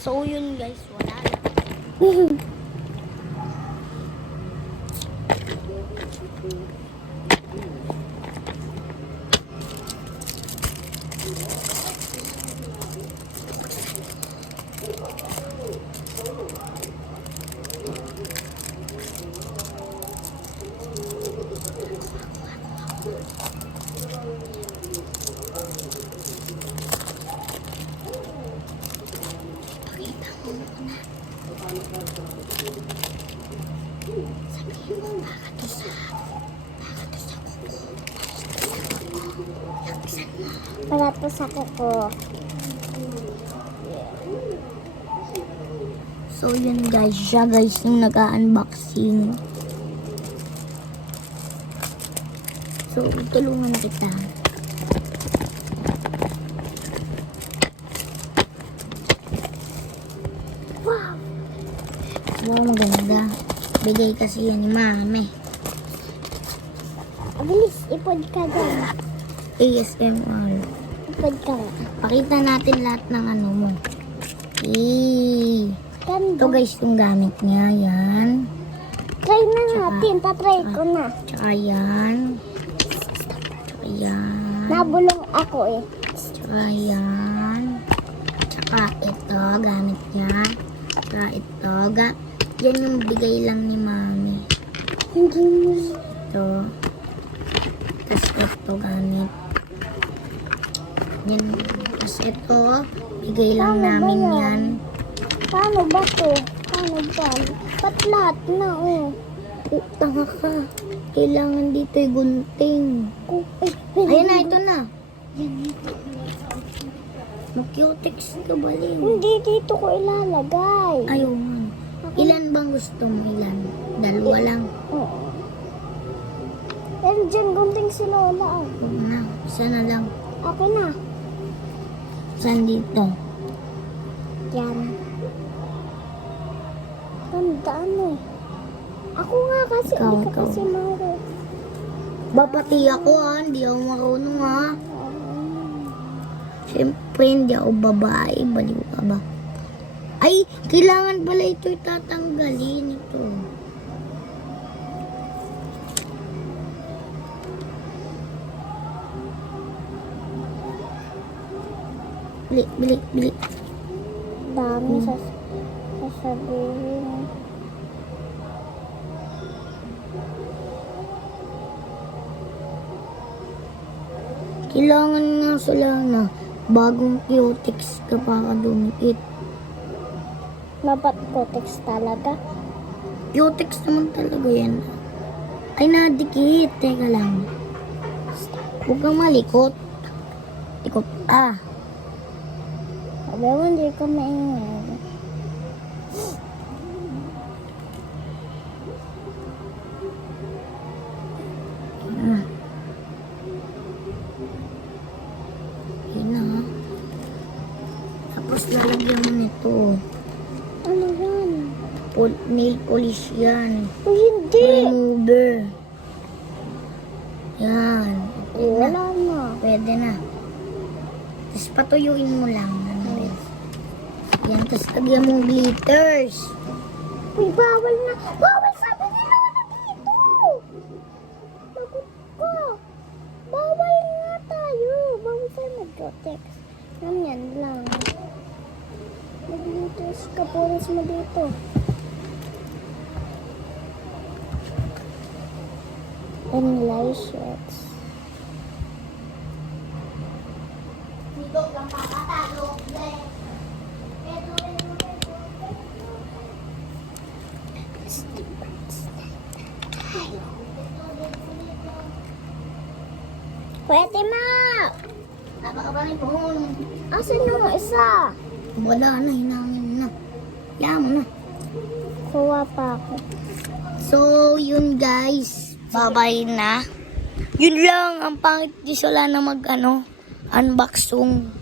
So yun guys, wala na. Para to sa kuko. So yun guys, siya guys yung nag-unboxing. So tulungan kita. Wow! Wow, maganda. Bigay kasi yan ni Mami. Bilis, ipod ka dyan. ASMR. Ipod ka nga. Pakita natin lahat ng ano mo. Ganda. Ito guys yung gamit niya. Yan. Try na natin. Tatry ko na. Tsaka yan. Tsaka yan. Nabulong ako eh. Tsaka yan. Tsaka ito, gamit niya. Tsaka ito. Yan yung bigay lang ni Mami. Hindi mo. Ito. Tapos ito gamit. Yan. Tapos ito, bigay lang Paano ba namin yan? yan. Paano ba to? Paano ba? Ba't lahat na oh? Tanga ka. Kailangan dito yung gunting. Ayan na, ito na. Mag-cutex ka baliw. Hindi dito ko ilalagay. Ayaw man. Ilan bang gusto mo? Ilan? Dalawa lang. Oo. Pero dyan gunting si Lola. Huwag na. Isa na lang. Okay na. Saan dito? Yan. Ganda ano. Ako nga kasi. Ikaw, Hindi ka ikaw. kasi maro. Bapati ako hindi ako marunong ha. Siyempre, hindi ako babae. Baliw ka ba? Ay, kailangan pala ito tatanggalin ito. Bili, bili, bili. Dami sasabihin. Kailangan nga sila na bagong cutex ka para dumikit. Dapat kotex talaga. Cutex naman talaga yan. Ay, nadikit. Teka lang. Huwag kang malikot. Ikot. Sabi mo, hindi ka maingay. Yun na. Tapos lalagyan mo nito. Ano yan? Nail polish yan. Uy, hindi! Remover. Yan. Okay na. Wala na. Pwede na. Tapos patuyuin mo lang. Yan. Tapos lagyan mo glitters. Uy, bawal na. Bawal sabi ni Lola dito! Lagot ka. Bawal nga tayo. Bawal tayo mag-protex. Yan lang. Mag-litters ka. Puras mo dito. Vanilla shots. Pwede ma! Napakabangin mo. Asan yung isa? Wala na. Hinangin na. Kaya mo na. Kuha pa ako. So, yun guys. Bye-bye na. Yun lang. Ang pangit di sila na unboxing.